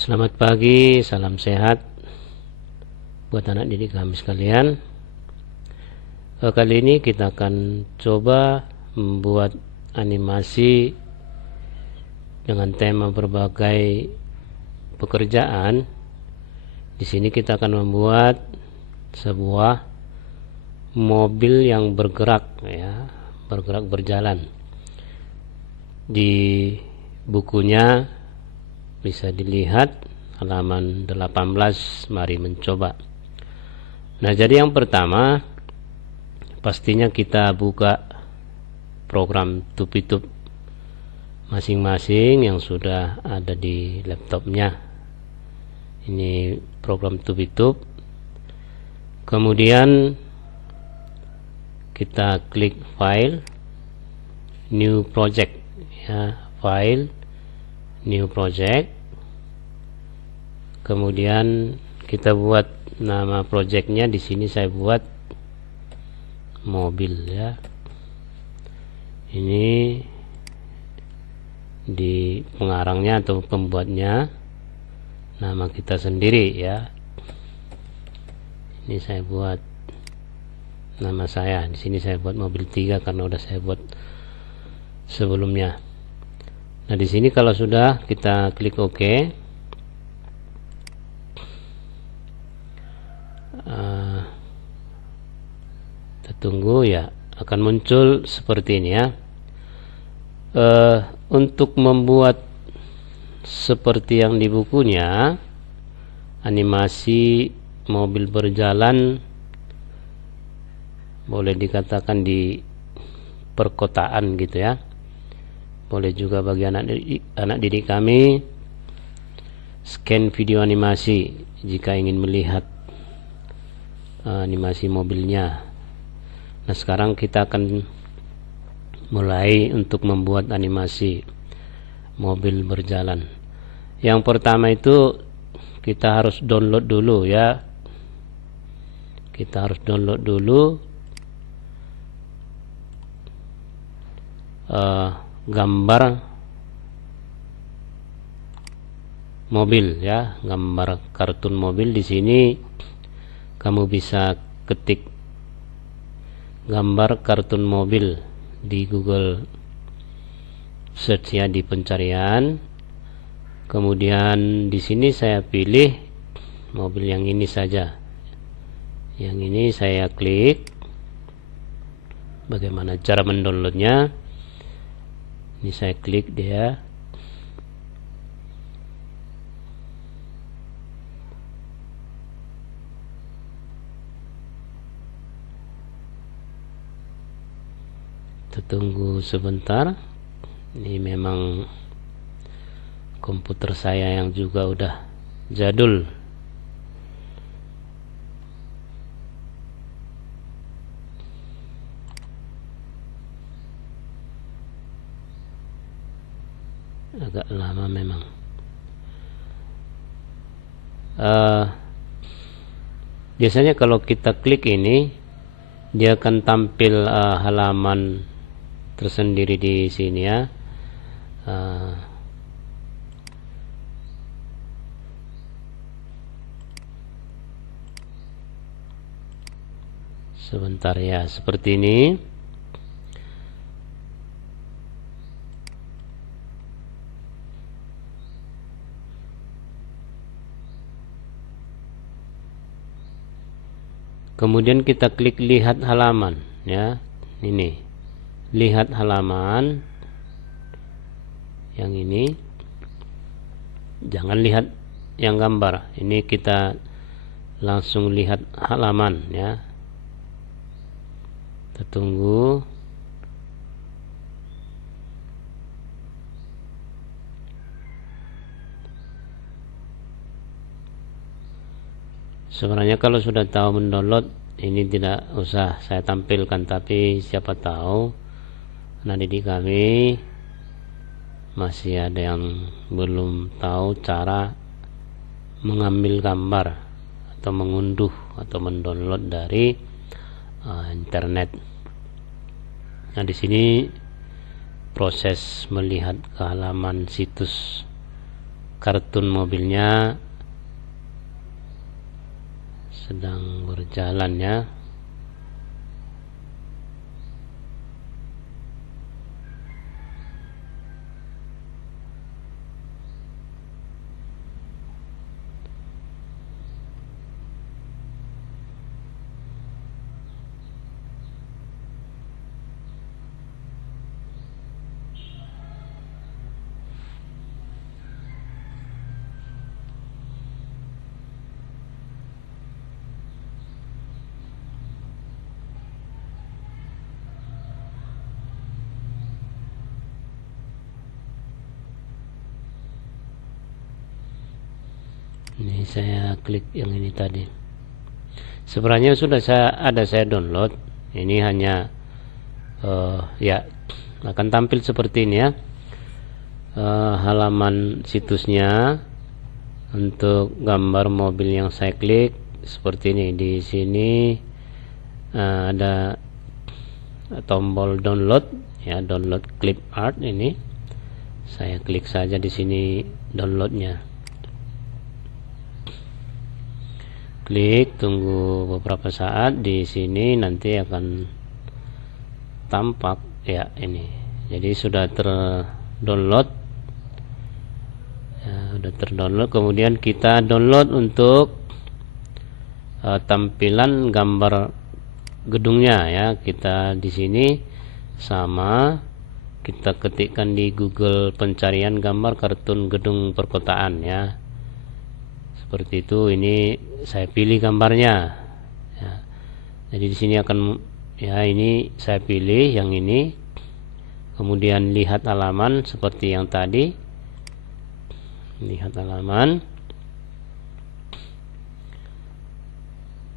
Selamat pagi, salam sehat buat anak didik kami sekalian. Kali ini kita akan coba membuat animasi dengan tema berbagai pekerjaan. Di sini kita akan membuat sebuah mobil yang bergerak, berjalan. Di bukunya bisa dilihat halaman 18, mari mencoba. Nah, jadi yang pertama pastinya kita buka program Tupitup masing-masing yang sudah ada di laptopnya. Ini program Tupitup. Kemudian kita klik file, new project, file, new project. Kemudian kita buat nama projectnya. Di sini saya buat mobil, Ini di pengarangnya atau pembuatnya nama kita sendiri, Ini saya buat nama saya. Di sini saya buat mobil 3 karena udah saya buat sebelumnya. Nah, di sini kalau sudah kita klik OK. Kita tunggu, akan muncul seperti ini, untuk membuat seperti yang di bukunya, animasi mobil berjalan, boleh dikatakan di perkotaan gitu, boleh juga bagi anak didik kami scan video animasi jika ingin melihat animasi mobilnya. Nah, sekarang kita akan mulai untuk membuat animasi mobil berjalan. Yang pertama itu kita harus download dulu, Kita harus download dulu gambar mobil, gambar kartun mobil. Di sini kamu bisa ketik gambar kartun mobil di Google search, di pencarian. Kemudian di sini saya pilih mobil yang ini saja. Yang ini saya klik. Bagaimana cara mendownloadnya? Ini saya klik dia. Kita tunggu sebentar. Ini memang komputer saya yang juga udah jadul. Agak lama memang. Biasanya kalau kita klik ini, dia akan tampil halaman tersendiri di sini, sebentar, seperti ini. Kemudian kita klik lihat halaman, ini lihat halaman yang ini. Jangan lihat yang gambar, ini kita langsung lihat halaman, Kita tunggu. Sebenarnya kalau sudah tahu mendownload, ini tidak usah saya tampilkan, tapi siapa tahu anak didik kami masih ada yang belum tahu cara mengambil gambar atau mengunduh atau mendownload dari internet. Nah, di sini proses melihat ke halaman situs kartun mobilnya sedang berjalan ya. Ini saya klik yang ini tadi. Sebenarnya sudah saya download. Ini hanya ya akan tampil seperti ini ya. Halaman situsnya untuk gambar mobil yang saya klik seperti ini. Di sini ada tombol download ya, download clip art ini. Saya klik saja di sini downloadnya. Klik, tunggu beberapa saat. Di sini nanti akan tampak ya ini. Jadi sudah terdownload ya, sudah terdownload. Kemudian kita download untuk tampilan gambar gedungnya ya. Kita di sini sama, kita ketikkan di Google pencarian gambar kartun gedung perkotaan ya. Seperti itu. Ini saya pilih gambarnya ya. Jadi di sini akan ya, ini saya pilih yang ini. Kemudian lihat halaman seperti yang tadi. Lihat halaman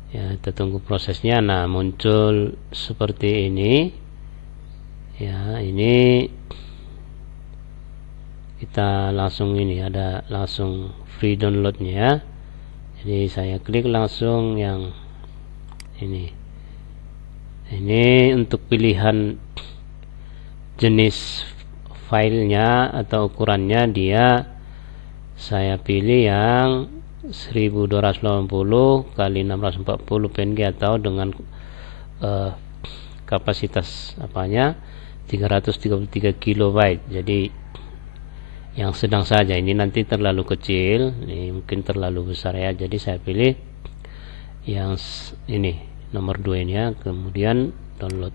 ya, kita tunggu prosesnya. Nah, muncul seperti ini ya. Ini kita langsung ini ada langsung free downloadnya ya. Jadi saya klik langsung yang ini. Ini untuk pilihan jenis filenya atau ukurannya, dia saya pilih yang 1280 kali 640 PNG atau dengan kapasitas apanya 333 kilobyte. Jadi yang sedang saja, ini nanti terlalu kecil, ini mungkin terlalu besar ya. Jadi saya pilih yang ini nomor 2 ini ya. Kemudian download.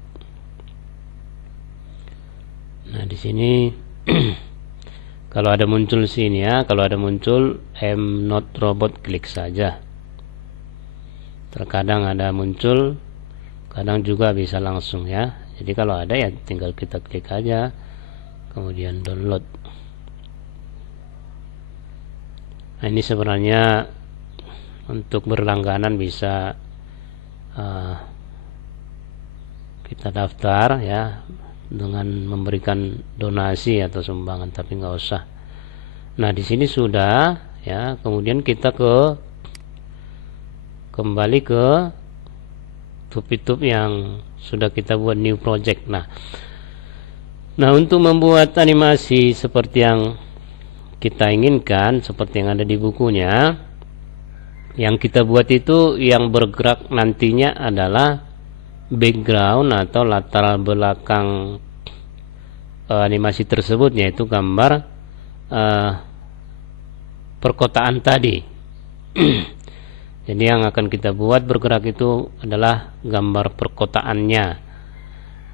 Nah, di sini kalau ada muncul sini ya, kalau ada muncul I'm not robot, klik saja. Terkadang ada muncul, kadang juga bisa langsung ya. Jadi kalau ada ya tinggal kita klik aja, kemudian download. Nah, ini sebenarnya untuk berlangganan bisa kita daftar ya dengan memberikan donasi atau sumbangan, tapi nggak usah. Nah, di sini sudah ya. Kemudian kita kembali ke tube yang sudah kita buat new project. Nah, untuk membuat animasi seperti yang kita inginkan, seperti yang ada di bukunya, yang kita buat itu yang bergerak nantinya adalah background atau latar belakang animasi tersebut, yaitu gambar perkotaan tadi. Jadi yang akan kita buat bergerak itu adalah gambar perkotaannya.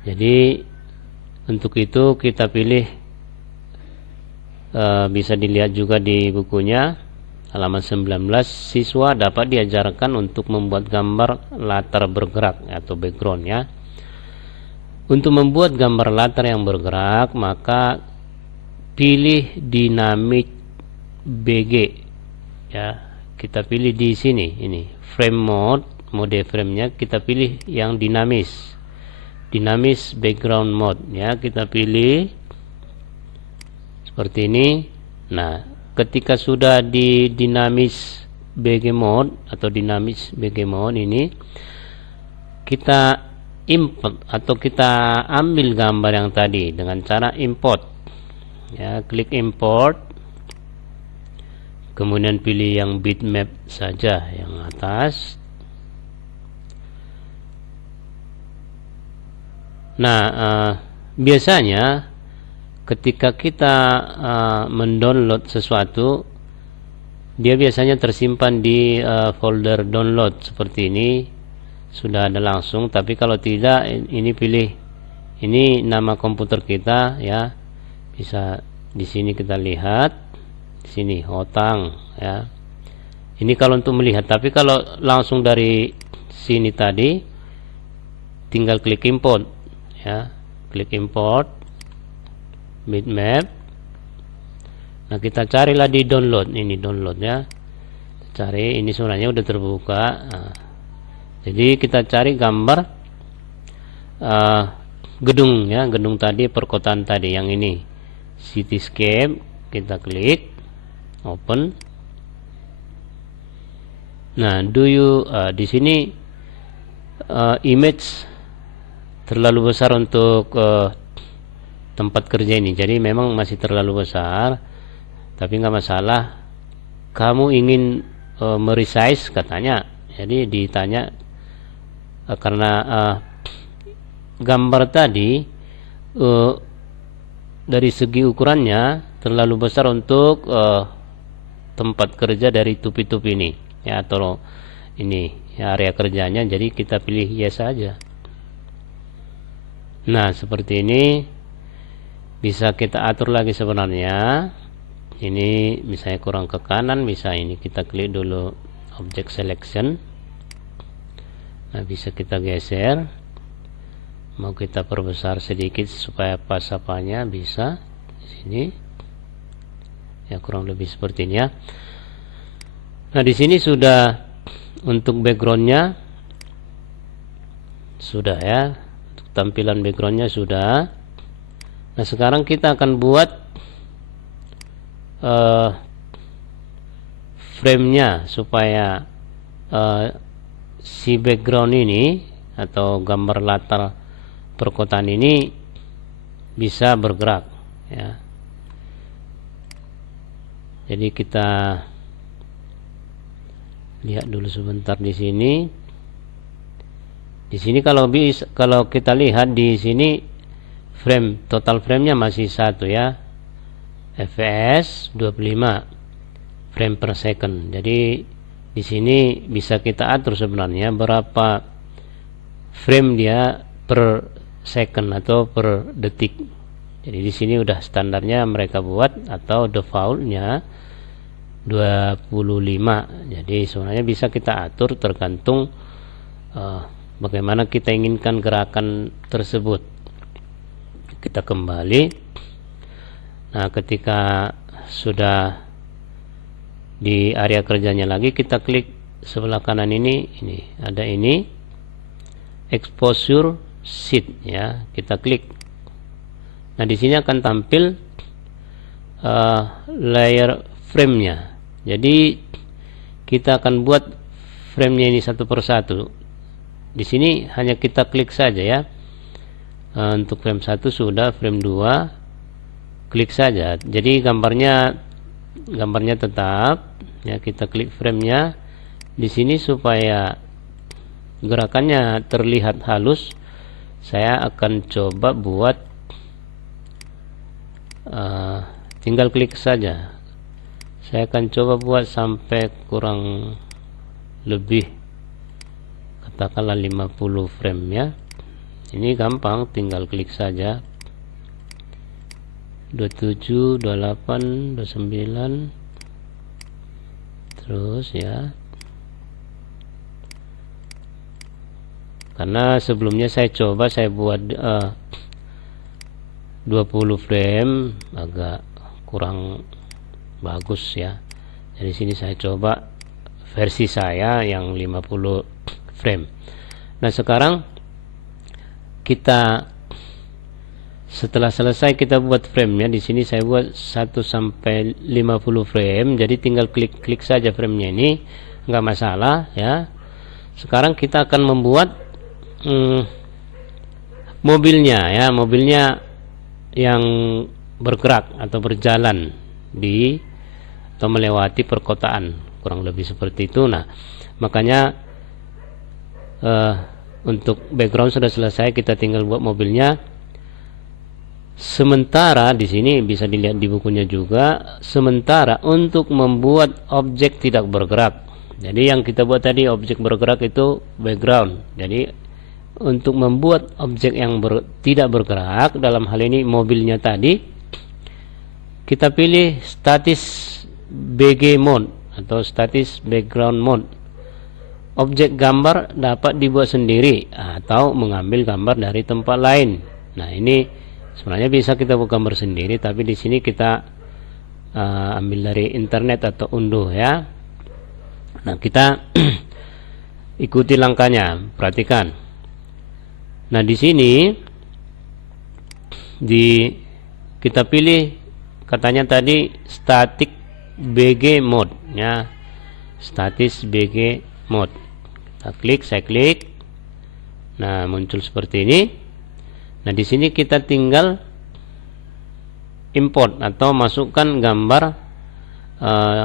Jadi untuk itu kita pilih, bisa dilihat juga di bukunya halaman 19, siswa dapat diajarkan untuk membuat gambar latar bergerak atau background ya. Untuk membuat gambar latar yang bergerak, maka pilih dynamic BG ya. Kita pilih di sini, ini frame mode framenya kita pilih yang dinamis background mode ya. Kita pilih seperti ini. Nah, ketika sudah di dinamis BG mode atau dinamis BG mode ini, kita import atau kita ambil gambar yang tadi dengan cara import ya. Klik import. kemudian pilih yang bitmap saja yang atas. Nah, biasanya ketika kita mendownload sesuatu, dia biasanya tersimpan di folder download seperti ini, sudah ada langsung. Tapi kalau tidak, ini pilih, ini nama komputer kita ya, bisa di sini kita lihat, di sini Hotang ya. Ini kalau untuk melihat. Tapi kalau langsung dari sini tadi, tinggal klik import ya, klik import bitmap. Nah, kita carilah di download, ini download ya, cari, ini sebenarnya udah terbuka. Nah, jadi kita cari gambar gedung ya, gedung tadi, perkotaan tadi yang ini, cityscape. Kita klik open. Nah, di sini image terlalu besar untuk tempat kerja ini, jadi memang masih terlalu besar, tapi nggak masalah. Kamu ingin meresize katanya, jadi ditanya karena gambar tadi dari segi ukurannya terlalu besar untuk tempat kerja dari tupi-tupi ini ya, atau ini ya, area kerjanya. Jadi kita pilih yes saja. Nah, seperti ini bisa kita atur lagi sebenarnya. Ini misalnya kurang ke kanan, bisa ini kita klik dulu object selection. Nah, bisa kita geser, mau kita perbesar sedikit supaya pas apanya, bisa di sini ya, kurang lebih seperti ini ya. Nah, di sini sudah untuk backgroundnya sudah ya, untuk tampilan backgroundnya sudah. Nah, sekarang kita akan buat frame-nya supaya si background ini atau gambar latar perkotaan ini bisa bergerak ya. Jadi kita lihat dulu sebentar di sini. Di sini kalau kita lihat di sini frame, total frame-nya masih 1 ya, fps 25 frame per second. Jadi di sini bisa kita atur sebenarnya berapa frame dia per second atau per detik. Jadi di sini udah standarnya mereka buat, atau defaultnya 25. Jadi sebenarnya bisa kita atur tergantung bagaimana kita inginkan gerakan tersebut. Kita kembali. Nah, ketika sudah di area kerjanya lagi, kita klik sebelah kanan ini ada ini exposure sheet ya, kita klik. Nah, di sini akan tampil layer frame-nya. Jadi kita akan buat frame-nya ini satu persatu. Di sini hanya kita klik saja ya. Untuk frame 1 sudah, frame 2 klik saja. Jadi gambarnya tetap ya, kita klik frame-nya di sini supaya gerakannya terlihat halus. Saya akan coba buat tinggal klik saja. Saya akan coba buat sampai kurang lebih katakanlah 50 frame ya. Ini gampang, tinggal klik saja. 27, 28, 29 terus ya. Karena sebelumnya saya buat 20 frame, agak kurang bagus ya. Jadi sini saya coba versi saya yang 50 frame. Nah, sekarang kita setelah selesai kita buat frame-nya. Di sini saya buat 1 sampai 50 frame. Jadi tinggal klik saja frame-nya ini, enggak masalah ya. Sekarang kita akan membuat mobilnya ya, mobilnya yang bergerak atau berjalan di atau melewati perkotaan, kurang lebih seperti itu. Nah, makanya untuk background sudah selesai, kita tinggal buat mobilnya. Sementara di sini bisa dilihat di bukunya juga, sementara untuk membuat objek tidak bergerak. Jadi yang kita buat tadi objek bergerak itu background. Jadi untuk membuat objek yang tidak bergerak, dalam hal ini mobilnya tadi, kita pilih statis BG mode atau statis background mode. Objek gambar dapat dibuat sendiri atau mengambil gambar dari tempat lain. Nah, ini sebenarnya bisa kita buat gambar sendiri, tapi di sini kita ambil dari internet atau unduh ya. Nah, kita ikuti langkahnya, perhatikan. Nah, di sini kita pilih katanya tadi static BG mode ya. Statis BG mode. Kita klik, saya klik. Nah, muncul seperti ini. Nah, di sini kita tinggal import atau masukkan gambar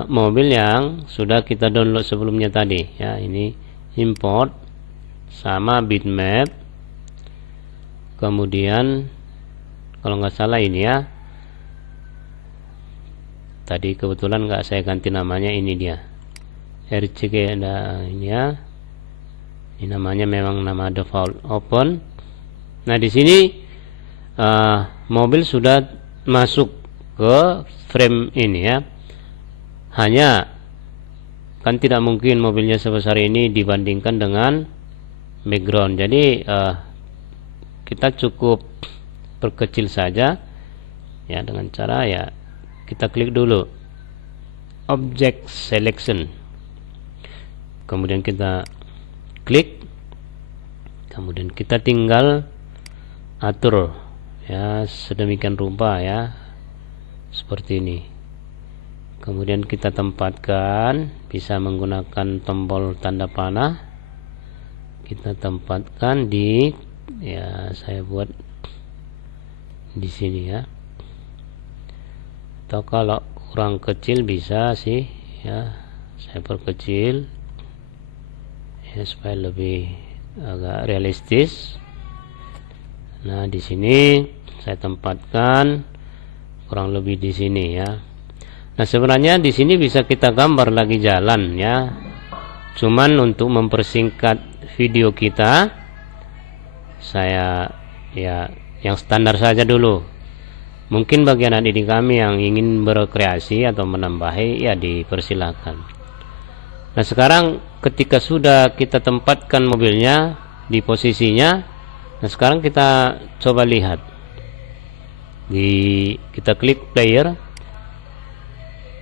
mobil yang sudah kita download sebelumnya tadi ya. Ini import sama bitmap. Kemudian kalau nggak salah ini ya, tadi kebetulan nggak saya ganti namanya, ini dia RCG ada ini ya. Ini namanya memang nama default open. Nah, di sini mobil sudah masuk ke frame ini ya. Hanya kan tidak mungkin mobilnya sebesar ini dibandingkan dengan background. Jadi kita cukup perkecil saja ya, dengan cara ya kita klik dulu object selection, kemudian kita klik, kemudian kita tinggal atur ya sedemikian rupa ya, seperti ini. Kemudian kita tempatkan, bisa menggunakan tombol tanda panah, kita tempatkan di ya, saya buat di sini ya, atau kalau kurang kecil bisa sih ya, saya perkecil ya supaya lebih agak realistis. Nah, di sini saya tempatkan kurang lebih di sini ya. Nah, sebenarnya di sini bisa kita gambar lagi jalan ya, cuman untuk mempersingkat video kita, saya ya yang standar saja dulu. Mungkin bagi anak didik kami yang ingin berkreasi atau menambahi ya dipersilakan. Nah, sekarang ketika sudah kita tempatkan mobilnya di posisinya, nah sekarang kita coba lihat. Kita klik player,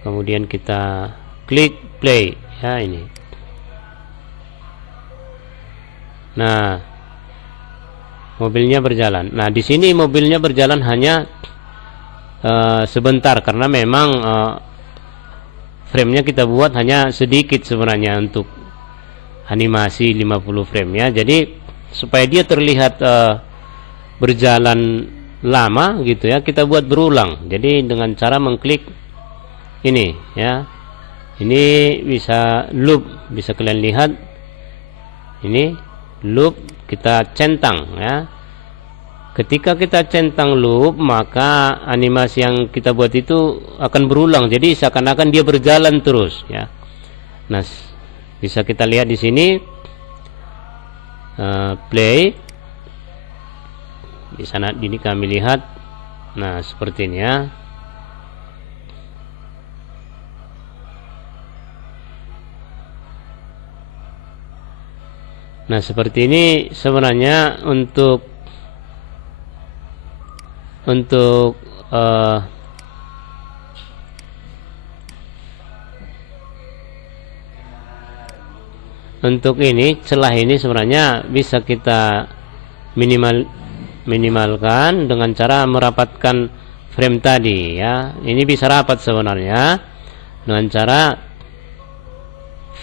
kemudian kita klik play ya, ini. Nah, mobilnya berjalan. Nah, di sini mobilnya berjalan hanya sebentar karena memang frame-nya kita buat hanya sedikit sebenarnya untuk animasi 50 frame ya. Jadi supaya dia terlihat berjalan lama gitu ya, kita buat berulang. Jadi dengan cara mengklik ini ya. Ini bisa loop, bisa kalian lihat. Ini loop, kita centang ya. Ketika kita centang loop, maka animasi yang kita buat itu akan berulang. Jadi seakan-akan dia berjalan terus ya. Nah, bisa kita lihat di sini play. Di sana ini kami lihat. Nah, seperti ini ya. Nah, seperti ini sebenarnya untuk ini celah ini sebenarnya bisa kita minimalkan dengan cara merapatkan frame tadi ya. Ini bisa rapat sebenarnya dengan cara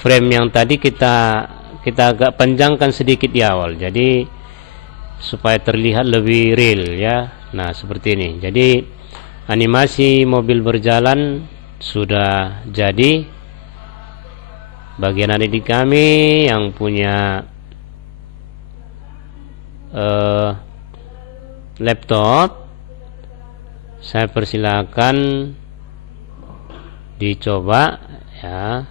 frame yang tadi kita agak panjangkan sedikit di awal, jadi supaya terlihat lebih real ya. Nah, seperti ini. Jadi animasi mobil berjalan sudah jadi. Bagi anak didik kami yang punya laptop, saya persilakan dicoba ya.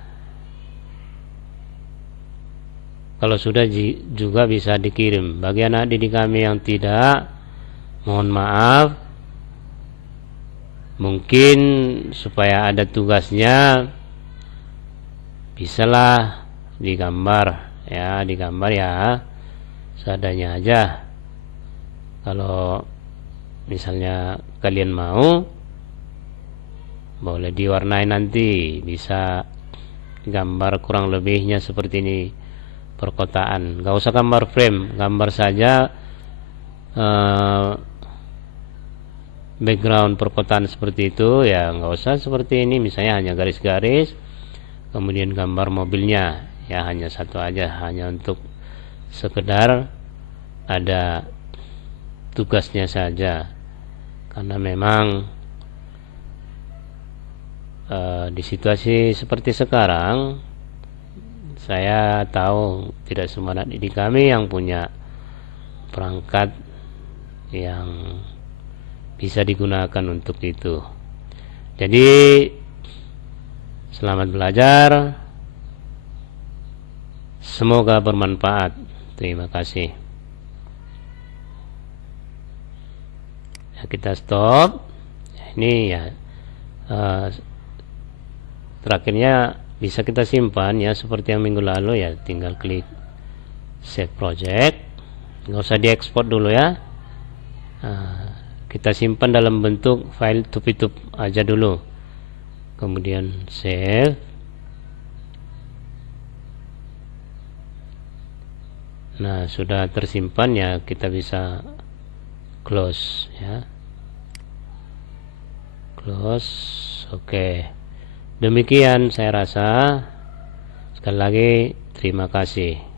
Kalau sudah juga bisa dikirim. Bagi anak didik kami yang tidak, mohon maaf, mungkin supaya ada tugasnya bisalah digambar ya, seadanya aja. Kalau misalnya kalian mau, boleh diwarnai nanti, bisa gambar kurang lebihnya seperti ini, perkotaan. Gak usah gambar frame, gambar saja background perkotaan seperti itu ya, nggak usah seperti ini, misalnya hanya garis-garis, kemudian gambar mobilnya ya, hanya satu aja, hanya untuk sekedar ada tugasnya saja. Karena memang di situasi seperti sekarang, saya tahu tidak semua anak didik kami yang punya perangkat yang bisa digunakan untuk itu. Jadi selamat belajar, semoga bermanfaat. Terima kasih. Ya, kita stop. Ini ya terakhirnya bisa kita simpan ya, seperti yang minggu lalu ya, tinggal klik save project, nggak usah diekspor dulu ya. Kita simpan dalam bentuk file tup-tup aja dulu, kemudian save. Nah, sudah tersimpan ya, kita bisa close ya, close. Oke, demikian saya rasa. Sekali lagi terima kasih.